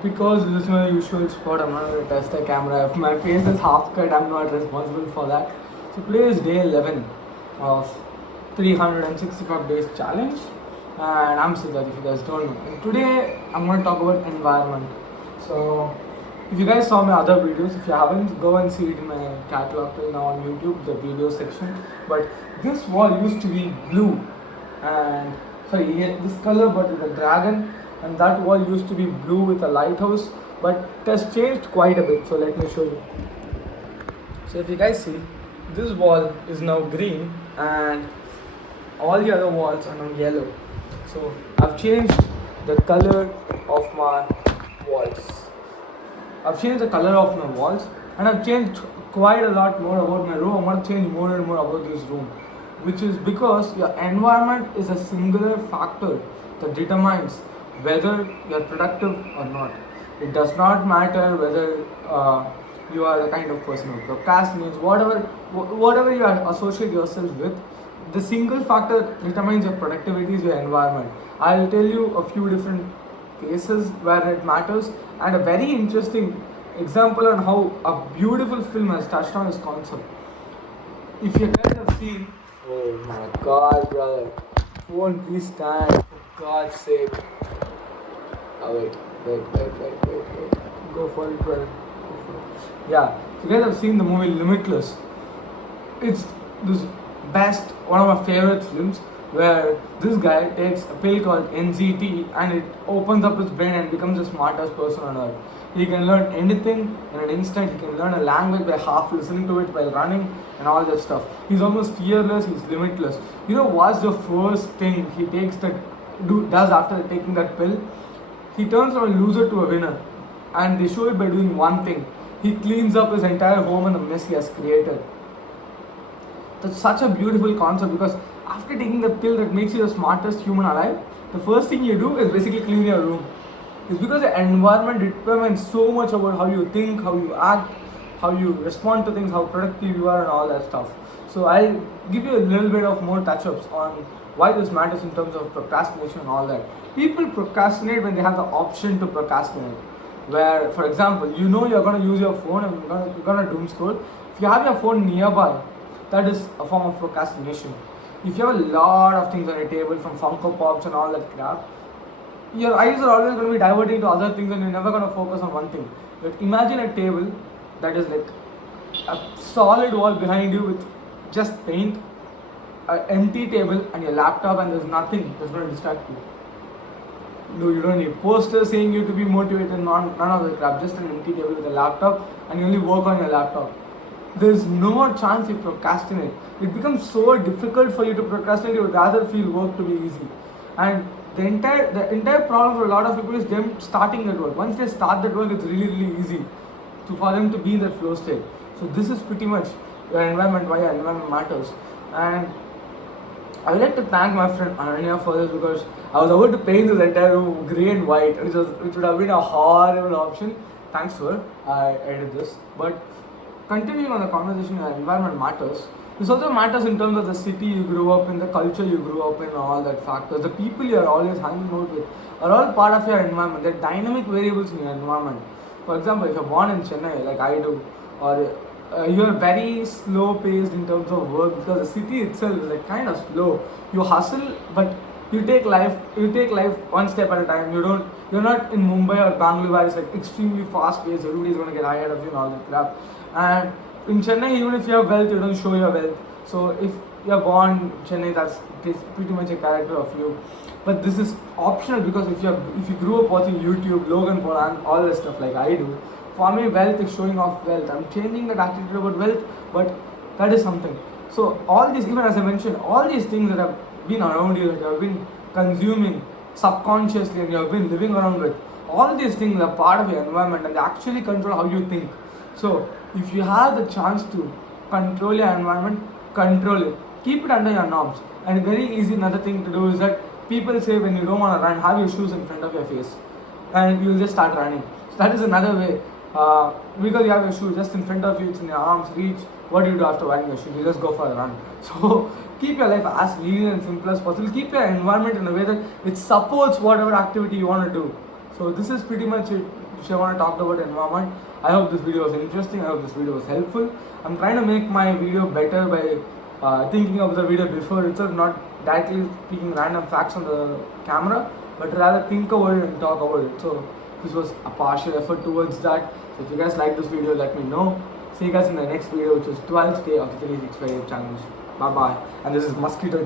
Because this is my usual spot, I'm not going to test the camera. If my face is half cut, I'm not responsible for that. So today is day 11 of 365 days challenge, and I'm Siddharth, if you guys don't know. And today I'm going to talk about environment. So if you guys saw my other videos, if you haven't, go and see it in my catalog till now on YouTube, the video section. But this wall used to be blue, and sorry, this color, but with a dragon, and that wall used to be blue with a lighthouse, but it has changed quite a bit. So let me show you. So if you guys see, this wall is now green, and all the other walls are now yellow. So I've changed the color of my walls. I've changed the color of my walls, and I've changed quite a lot more about my room. I'm going to change more and more about this room, which is because your environment is a singular factor that determines whether you're productive or not. It does not matter whether you are the kind of person who procrastinates, whatever you associate yourself with. The single factor that determines your productivity is your environment. I'll tell you a few different cases where it matters, and a very interesting example on how a beautiful film has touched on this concept. If you guys have seen, oh my god, brother, phone, please stand, for God's sake. Oh, wait. Go for it, brother. Yeah, if you guys have seen the movie Limitless, it's this one of my favorite films, where this guy takes a pill called NZT and it opens up his brain and becomes the smartest person on earth. He can learn anything in an instant. He can learn a language by half listening to it while running and all that stuff. He's almost fearless, he's limitless. You know what's the first thing he does after taking that pill? He turns from a loser to a winner, and they show it by doing one thing. He cleans up his entire home and the mess he has created. That's such a beautiful concept, because after taking the pill that makes you the smartest human alive, the first thing you do is basically clean your room. It's because the environment determines so much about how you think, how you act, how you respond to things, how productive you are, and all that stuff. So I'll give you a little bit of more touch-ups on why this matters in terms of procrastination and all that. People procrastinate when they have the option to procrastinate. Where, for example, you know you're going to use your phone and you're going to doom scroll. If you have your phone nearby, that is a form of procrastination. If you have a lot of things on your table, from Funko Pops and all that crap, your eyes are always going to be diverting to other things and you're never going to focus on one thing. But imagine a table that is like a solid wall behind you with just paint, an empty table and your laptop, and there's nothing that's going to distract you. No, you don't need posters saying you to be motivated, none of the crap, just an empty table with a laptop, and you only work on your laptop. There's no chance you procrastinate. It becomes so difficult for you to procrastinate, you would rather feel work to be easy. And the entire problem for a lot of people is them starting that work. Once they start that work, it's really easy for them to be in that flow state. So this is pretty much your environment, why your environment matters. And I would like to thank my friend Ananya for this, because I was about to paint this entire room grey and white, which would have been a horrible option. Thanks to her, I did this. But continuing on the conversation, your environment matters. This also matters in terms of the city you grew up in, the culture you grew up in, and all that factors. The people you are always hanging out with are all part of your environment. They're dynamic variables in your environment. For example, if you're born in Chennai, like I do, or you're very slow paced in terms of work, because the city itself is like kind of slow. You hustle, but you take life one step at a time. You're not in Mumbai or Bangalore where it's like extremely fast paced, everybody's gonna get ahead of you and all that crap. And in Chennai, even if you have wealth, you don't show your wealth. So if you're born in Chennai, that's pretty much a character of you. But this is optional, because if you grew up watching YouTube, Logan Paul and all this stuff like I do, for me wealth is showing off wealth. I'm changing that attitude about wealth, but that is something. So all these, even as I mentioned, all these things that have been around you, that you have been consuming subconsciously and you have been living around with, all these things are part of your environment and they actually control how you think. So if you have the chance to control your environment, control it. Keep it under your knobs. And very easy, another thing to do is that people say when you don't want to run, have your shoes in front of your face and you'll just start running. So that is another way. Because you have your shoes just in front of you, it's in your arm's reach. What do you do after wearing your shoes? You just go for a run. So keep your life as lean and simple as possible. Keep your environment in a way that it supports whatever activity you want to do. So this is pretty much it. Which I want to talk about environment. I hope this video was interesting. I hope this video was helpful. I'm trying to make my video better by thinking of the video before itself, not directly speaking random facts on the camera, but rather think about it and talk about it. So this was a partial effort towards that. So if you guys like this video, let me know. See you guys in the next video, which is 12th day of the 365 challenge. Bye bye. And this is mosquito.